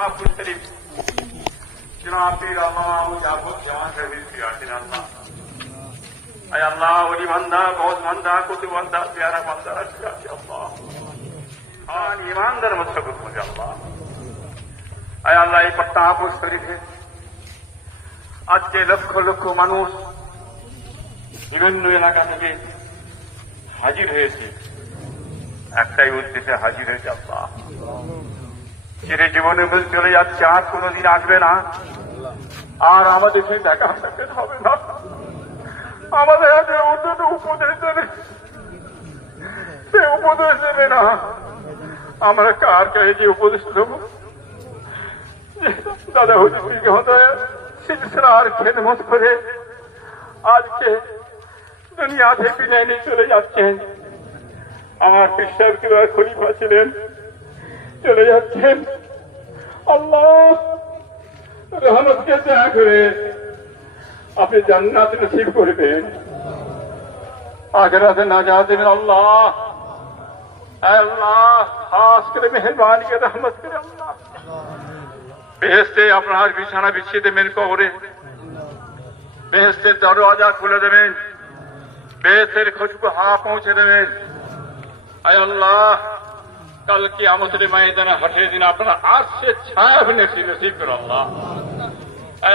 पत्तापुर शरीफ जनाब पीर अल्लामा मुजाफर जवान शरीफ की आशीन अल्लाह अय अल्लाह वली बंदा बहुत बंदा कुतुब बंदा प्यारा बंदा रखा अल्लाह हाँ ईमानदार मुझसे मुझे अल्लाह अय अल्लाह ये पत्तापुर शरीफ है आज के लक्ष लक्ष मानुष বিভিন্ন এলাকা থেকে হাজির হয়েছে একটাই উদ্দেশ্যে হাজির হয়েছে আল্লাহ চির জীবনে চলে যাচ্ছে আর কোনদিন আসবে না আর আমাদের সে দেখা সাক্ষাৎ হবে না আমাদের হাতে অন্তত উপদেশ দেবে সে উপদেশ দেবে না আমরা কার কাছে যে উপদেশ দেবো দাদা হুজুর হৃদয়ে সিলসিলার খেদমত করে আজকে দুনিয়া থেকে বিদায় নিয়ে চলে যাচ্ছেন আমার পিসাব কিবার খলিফা ছিলেন চলে যাচ্ছেন আল্লাহ রহমতকে দয়া করে আপনি জান্নাত নসিব করবেন আখিরাতে নাজাত দেবেন আল্লাহ আল্লাহ খাস করে মেহরবানি করে রহমত করে আল্লাহ বেহেশতে আপনার বিছানা বিছিয়ে দেবেন কবরে বেহেশতের দরওয়াজা খুলে দেবেন বেহেশতের খুশবু হাওয়া পৌঁছে দেবেন আয় আল্লাহ कल की आमतरे मैदान हटे दिन अपना आज से छाया भी नसीब करो अल्लाह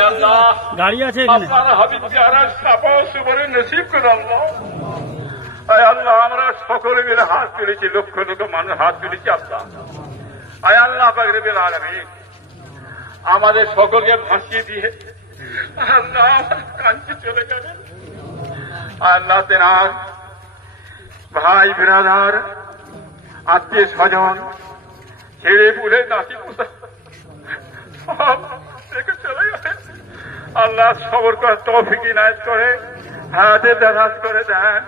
अल्लाह गाड़ी আছে আপনারা হাবিব যারা সাফা সুবরে নসিব করো আল্লাহ আল্লাহ আমরা সকলে মিলে হাত তুলেছি লক্ষ লক্ষ মানুষ হাত তুলেছি আল্লাহ আল্লাহ পাক রব্বুল আলামিন আমাদের সকলকে ভাসিয়ে দিয়ে আল্লাহ কাঞ্চি চলে যাবেন আল্লাহ তেনার ভাই বিরাদার আত্মীয় স্বজন ছেড়ে পুড়ে নাতি পোষা চলে গেছে আল্লাহ সবর করে তৌফিক ইনায়েত করে হায়াতে দারাজ করে দেন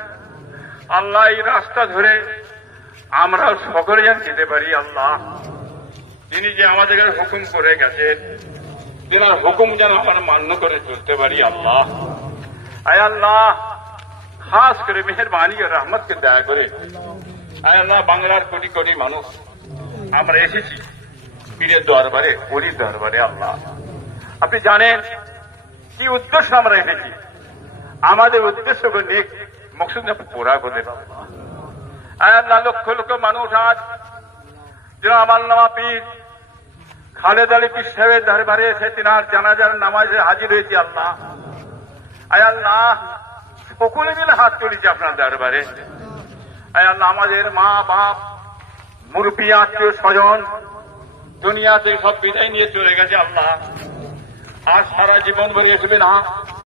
আল্লাহ এই রাস্তা ধরে আমরা সকলে যেন যেতে পারি আল্লাহ তিনি যে আমাদের হুকুম করে গেছেন তিনার হুকুম যেন আমরা মান্য করে চলতে পারি আল্লাহ আয় আল্লাহ খাস করে মেহরবানি আর রহমতকে দয়া করে আল্লাহ বাংলার কোটি কোটি মানুষ আমরা এসেছি পীরের দরবারে অলির দরবারে আল্লাহ আপনি জানেন কি উদ্দেশ্য আমরা এসেছি আমাদের উদ্দেশ্যকে নেক মকসুদ পুরা করে আল্লাহ লক্ষ লক্ষ মানুষ আজ জনাব আল্লামা পীর খালেদ আলী পীর সাহেবের দরবারে এসে তিনার জানাজার নামাজে হাজির হয়েছি আল্লাহ আল্লাহ সকলে মিলে হাত তুলেছি আপনার দরবারে আল্লাহ আমাদের মা বাপ মুরব্বী আত্মীয় স্বজন দুনিয়া থেকে সব বিদায় নিয়ে চলে গেছে আল্লাহ আর সারা জীবন ভরে আসবে না